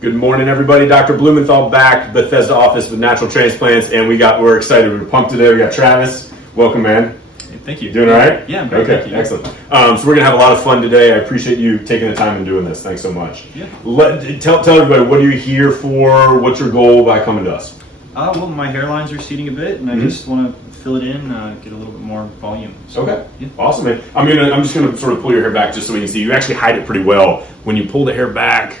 Good morning, everybody. Dr. Blumenthal back, Bethesda office with Natural Transplants, and we're excited. We're pumped today. We got Travis. Welcome, man. Thank you. Doing all right? Yeah, I'm great. Okay, Thank you. excellent. So we're gonna have a lot of fun today. I appreciate you taking the time and doing this. Thanks so much. Yeah. Tell everybody, what are you here for? What's your goal by coming to us? Well, my hairline's receding a bit, and I just want to fill it in, get a little bit more volume. So, Okay, yeah. Awesome, man. I'm just gonna sort of pull your hair back just so we can see. You actually hide it pretty well. When you pull the hair back,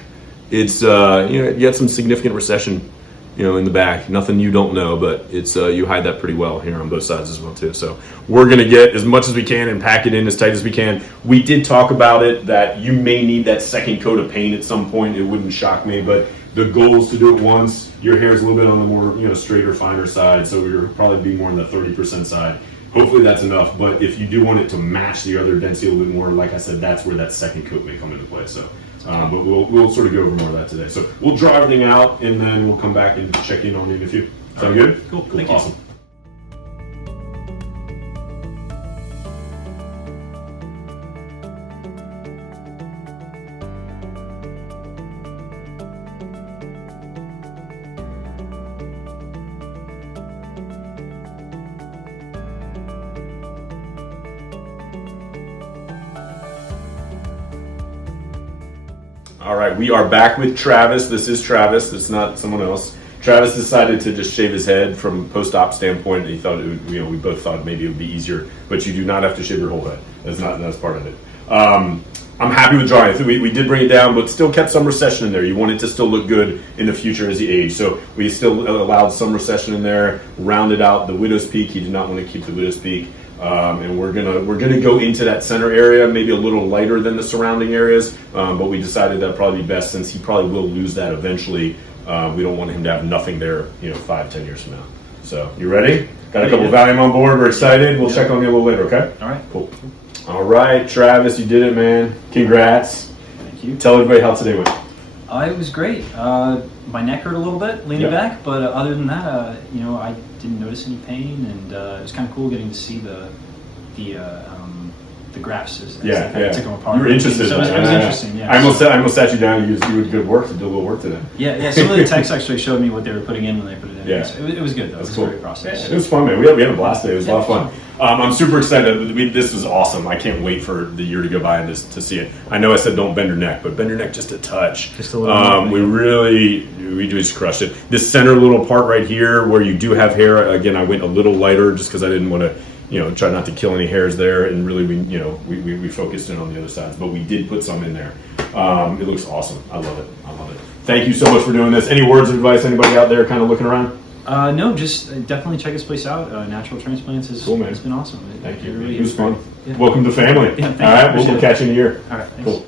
it's you got some significant recession, in the back. Nothing you don't know, but it's you hide that pretty well here on both sides as well too. So we're gonna get as much as we can and pack it in as tight as we can. We did talk about it that you may need that second coat of paint at some point. It wouldn't shock me, but the goal is to do it once. Your hair is a little bit on the more straighter, finer side, so you're probably be more on the 30% side. Hopefully that's enough, but if you do want it to match the other density a little bit more, like I said, that's where that second coat may come into play. So, but we'll sort of go over more of that today. So we'll draw everything out, and then we'll come back and check in on you in a few. Sound good? Cool. Thank you. Awesome. All right, we are back with Travis. This is Travis. It's not someone else. Travis decided to just shave his head from a post-op standpoint. He thought it would, we both thought maybe it would be easier, but you do not have to shave your whole head. That's part of it. I'm happy with drawing it. We did bring it down, but still kept some recession in there. You want it to still look good in the future as he aged. So we still allowed some recession in there, rounded out the widow's peak. He did not want to keep the widow's peak. And we're gonna go into that center area, maybe a little lighter than the surrounding areas, but we decided that'd probably be best since he probably will lose that eventually. We don't want him to have nothing there, 5-10 years from now. So you ready? Got a couple of Valium on board. We're excited. We'll check on you a little later. Okay? All right. Cool. All right, Travis, you did it, man. Congrats. Thank you. Tell everybody how today went. It was great. My neck hurt a little bit leaning back, but other than that, I didn't notice any pain, and it was kind of cool getting to see the graphs as they kind of took them apart. You were interested. So it was interesting. Yeah. I almost sat you down. You did good work. You did a little work today. Yeah. Some of the techs actually showed me what they were putting in when they put it in. Yeah. So it was good though. It was a great process. Yeah, it was fun, man. We had a blast today. It was a lot of fun. I'm super excited. This was awesome. I can't wait for the year to go by and to see it. I know I said don't bend your neck, but bend your neck just a touch. Just a little. We just crushed it. This center little part right here where you do have hair. Again, I went a little lighter just because I didn't want to. Try not to kill any hairs there, and really we focused in on the other sides, but we did put some in there. It looks awesome. I love it. Thank you so much for doing this. Any words of advice? Anybody out there kind of looking around? No, just definitely check this place out. Natural Transplants has cool, man. It's been awesome. Thank you. Really It was fun. Yeah. Welcome to the family. Yeah, all right, we'll catch you in a year. All right, thanks. Cool.